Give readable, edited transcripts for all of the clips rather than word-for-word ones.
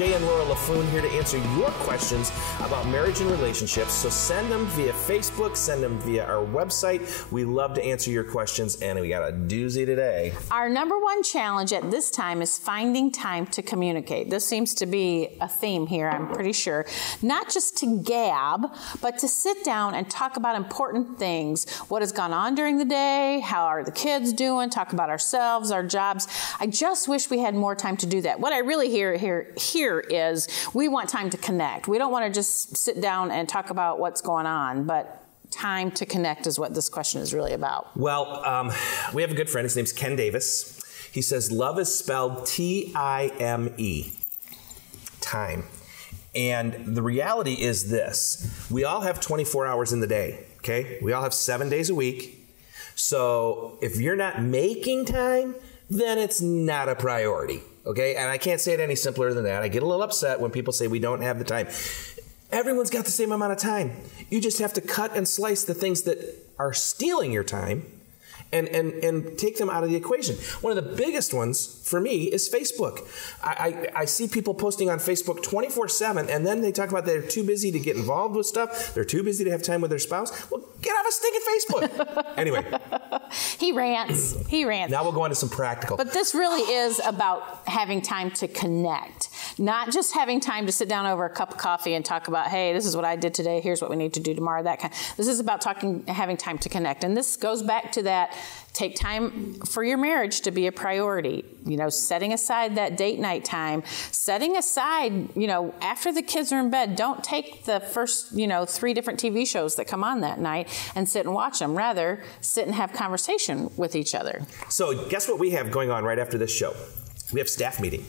Jay and Laura LaFoon here to answer your questions about marriage and relationships. So send them via Facebook, send them via our website. We love to answer your questions, and we got a doozy today. Our number one challenge at this time is finding time to communicate. This seems to be a theme here, I'm pretty sure. Not just to gab, but to sit down and talk about important things. What has gone on during the day? How are the kids doing? Talk about ourselves, our jobs. I just wish we had more time to do that. What I really hear is we want time to connect. We don't want to just sit down and talk about what's going on, but time to connect is what this question is really about. Well, we have a good friend. His name's Ken Davis. He says love is spelled T-I-M-E. Time. And the reality is this. We all have 24 hours in the day, okay? We all have 7 days a week. So if you're not making time, then it's not a priority. Okay, and I can't say it any simpler than that. I get a little upset when people say we don't have the time. Everyone's got the same amount of time. You just have to cut and slice the things that are stealing your time and take them out of the equation. One of the biggest ones for me is Facebook. I see people posting on Facebook 24/7, and then they talk about they're too busy to get involved with stuff. They're too busy to have time with their spouse. Well, get off of stinking Facebook. Anyway. He rants. He rants. Now we'll go on to some practical. But this really is about having time to connect, not just having time to sit down over a cup of coffee and talk about, hey, this is what I did today. Here's what we need to do tomorrow. That kind. This is about having time to connect, and this goes back to that. Take time for your marriage to be a priority. You know, setting aside that date night time, setting aside, you know, after the kids are in bed, don't take the first, 3 different TV shows that come on that night and sit and watch them. Rather, sit and have conversation with each other. So guess what we have going on right after this show? We have staff meeting.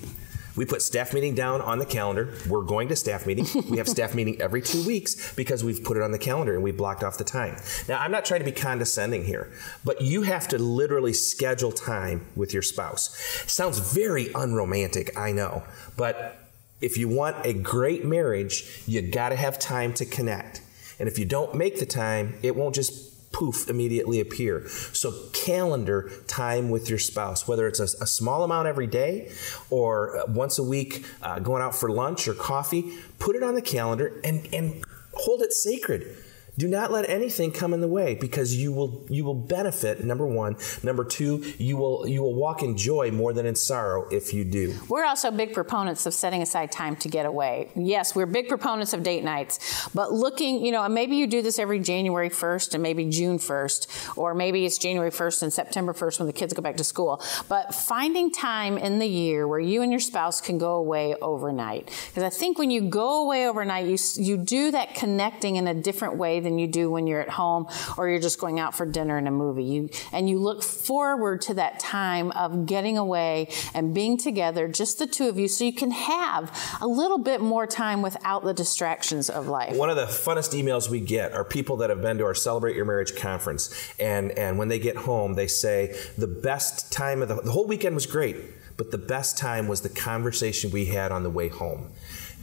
We put staff meeting down on the calendar. We're going to staff meeting. We have staff meeting every 2 weeks because we've put it on the calendar and we blocked off the time. Now, I'm not trying to be condescending here, but you have to literally schedule time with your spouse. Sounds very unromantic, I know, but if you want a great marriage, you got to have time to connect. And if you don't make the time, it won't just poof, immediately appear. So calendar time with your spouse, whether it's a small amount every day or once a week going out for lunch or coffee, put it on the calendar and hold it sacred. Do not let anything come in the way because you will benefit, number one. Number two, you will walk in joy more than in sorrow if you do. We're also big proponents of setting aside time to get away. Yes, we're big proponents of date nights, but looking, and maybe you do this every January 1st and maybe June 1st, or maybe it's January 1st and September 1st when the kids go back to school. But finding time in the year where you and your spouse can go away overnight. Because I think when you go away overnight, you do that connecting in a different way than you do when you're at home or you're just going out for dinner and a movie. You look forward to that time of getting away and being together, just the two of you, so you can have a little bit more time without the distractions of life. One of the funnest emails we get are people that have been to our Celebrate Your Marriage conference, and when they get home, they say the best time of the whole weekend was great, but the best time was the conversation we had on the way home.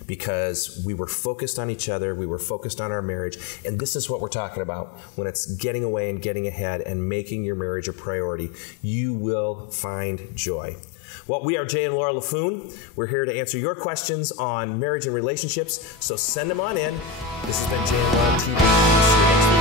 Because we were focused on each other, we were focused on our marriage, and this is what we're talking about when it's getting away and getting ahead and making your marriage a priority. You will find joy. Well, we are Jay and Laura LaFoon. We're here to answer your questions on marriage and relationships, so send them on in. This has been Jay and Laura TV. See you next week.